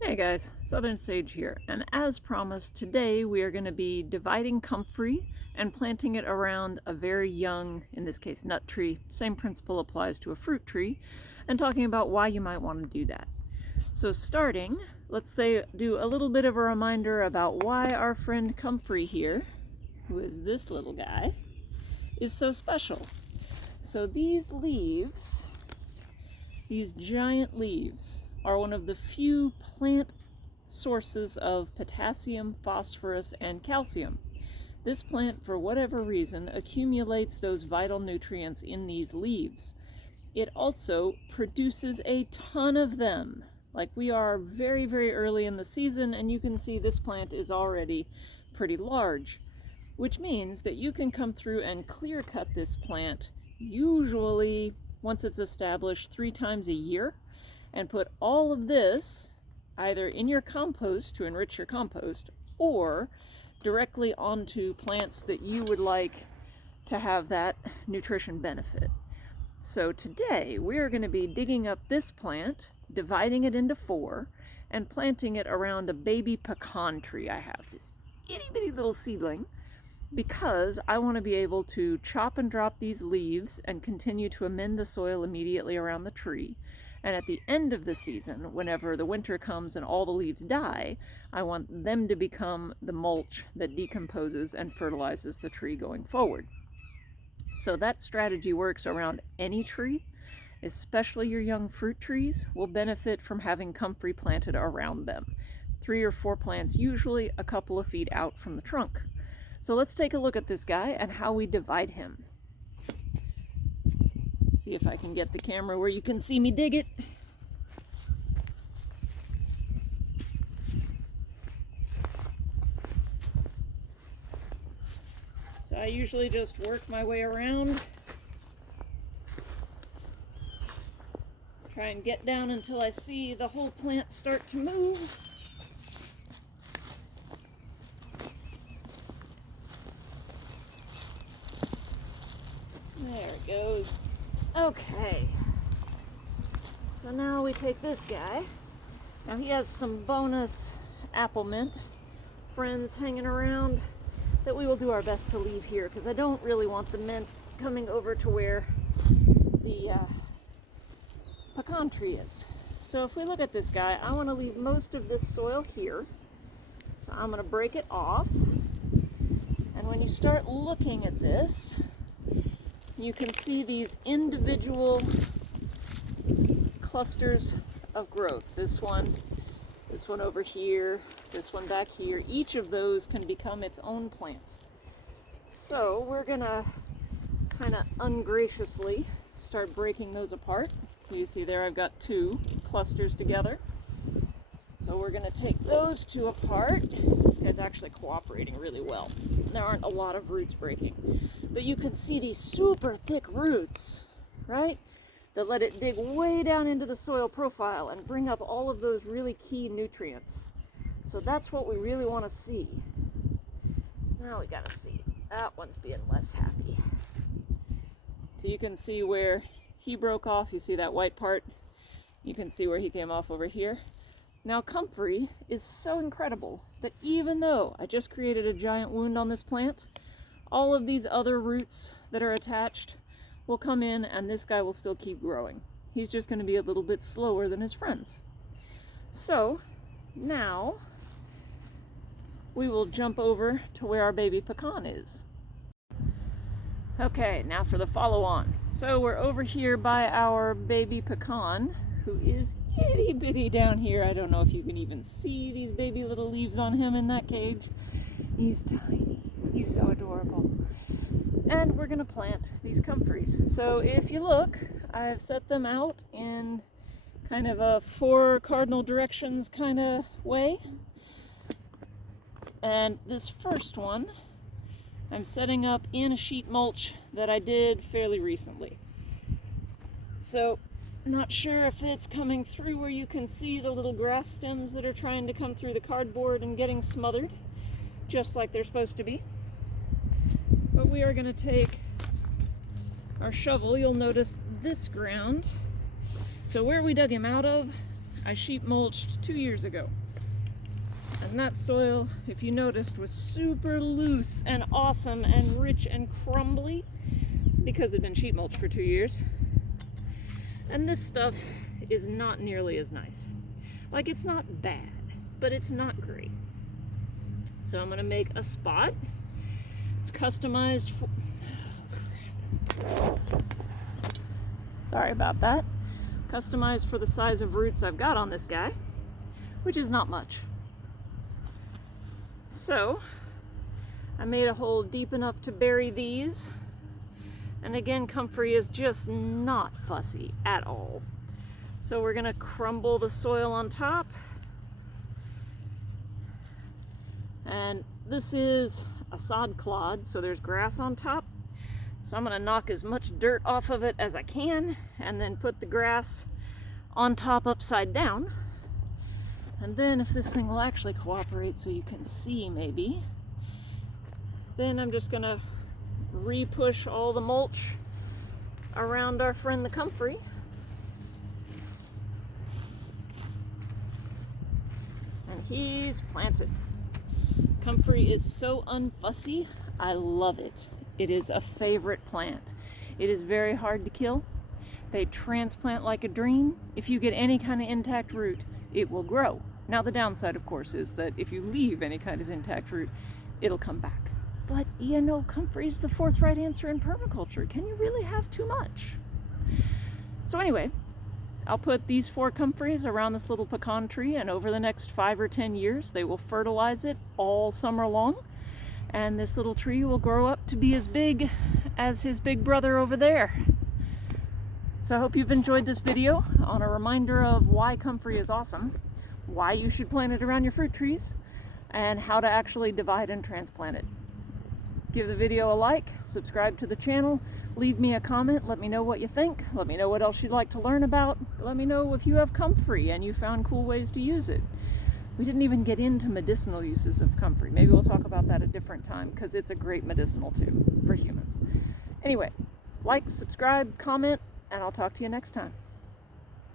Hey guys, Southern Sage here, and as promised, today we are going to be dividing comfrey and planting it around a very young, in this case, nut tree. Same principle applies to a fruit tree, and talking about why you might want to do that. So starting, let's do a little bit of a reminder about why our friend Comfrey here, who is this little guy, is so special. So these leaves, these giant leaves, are one of the few plant sources of potassium, phosphorus, and calcium. This plant, for whatever reason, accumulates those vital nutrients in these leaves. It also produces a ton of them. Like, we are very, very early in the season, and you can see this plant is already pretty large, which means that you can come through and clear cut this plant, usually once it's established 3 times a year, and put all of this either in your compost to enrich your compost or directly onto plants that you would like to have that nutrition benefit. So today we're going to be digging up this plant, dividing it into 4, and planting it around a baby pecan tree I have, this itty bitty little seedling, because I want to be able to chop and drop these leaves and continue to amend the soil immediately around the tree. And at the end of the season, whenever the winter comes and all the leaves die, I want them to become the mulch that decomposes and fertilizes the tree going forward. So that strategy works around any tree, especially your young fruit trees will benefit from having comfrey planted around them. 3 or 4 plants, usually a couple of feet out from the trunk. So let's take a look at this guy and how we divide him. See if I can get the camera where you can see me dig it. So I usually just work my way around. Try and get down until I see the whole plant start to move. There it goes. Okay, so now we take this guy. Now he has some bonus apple mint friends hanging around that we will do our best to leave here, because I don't really want the mint coming over to where the pecan tree is. So if we look at this guy, I want to leave most of this soil here. So I'm going to break it off. And when you start looking at this, you can see these individual clusters of growth. This one over here, this one back here. Each of those can become its own plant. So we're gonna kind of ungraciously start breaking those apart. So you see there I've got 2 clusters together. So we're gonna take those 2 apart. This guy's actually cooperating really well. There aren't a lot of roots breaking, but you can see these super thick roots, right? That let it dig way down into the soil profile and bring up all of those really key nutrients. So that's what we really want to see. Now we gotta see, that one's being less happy. So you can see where he broke off. You see that white part? You can see where he came off over here. Now comfrey is so incredible that even though I just created a giant wound on this plant, all of these other roots that are attached will come in and this guy will still keep growing. He's just going to be a little bit slower than his friends. So now we will jump over to where our baby pecan is. Okay, now for the follow-on. So we're over here by our baby pecan, who is itty bitty down here. I don't know if you can even see these baby little leaves on him in that cage. He's tiny. He's so adorable. And we're going to plant these comfreys. So if you look, I've set them out in kind of a 4 cardinal directions kind of way. And this first one, I'm setting up in a sheet mulch that I did fairly recently. So not sure if it's coming through where you can see the little grass stems that are trying to come through the cardboard and getting smothered, just like they're supposed to be. But we are going to take our shovel. You'll notice this ground. So where we dug him out of, I sheet mulched 2 years ago. And that soil, if you noticed, was super loose and awesome and rich and crumbly because it'd been sheet mulched for 2 years. And this stuff is not nearly as nice. Like, it's not bad, but it's not great. So I'm gonna make a spot. It's customized for... Sorry about that. Customized for the size of roots I've got on this guy, which is not much. So I made a hole deep enough to bury these. And again, Comfrey is just not fussy at all. So we're gonna crumble the soil on top. And this is a sod clod, so there's grass on top. So I'm gonna knock as much dirt off of it as I can and then put the grass on top upside down. And then if this thing will actually cooperate so you can see maybe, then I'm just gonna re-push all the mulch around our friend the Comfrey. And he's planted. Comfrey is so unfussy, I love it. It is a favorite plant. It is very hard to kill. They transplant like a dream. If you get any kind of intact root, it will grow. Now the downside, of course, is that if you leave any kind of intact root, it'll come back. But you know, Comfrey's the fourth right answer in permaculture. Can you really have too much? So anyway, I'll put these 4 Comfreys around this little pecan tree, and over the next 5 or 10 years, they will fertilize it all summer long. And this little tree will grow up to be as big as his big brother over there. So I hope you've enjoyed this video on a reminder of why Comfrey is awesome, why you should plant it around your fruit trees, and how to actually divide and transplant it. Give the video a like, subscribe to the channel, leave me a comment, let me know what you think, let me know what else you'd like to learn about, let me know if you have Comfrey and you found cool ways to use it. We didn't even get into medicinal uses of Comfrey. Maybe we'll talk about that a different time because it's a great medicinal too for humans. Anyway, like, subscribe, comment, and I'll talk to you next time.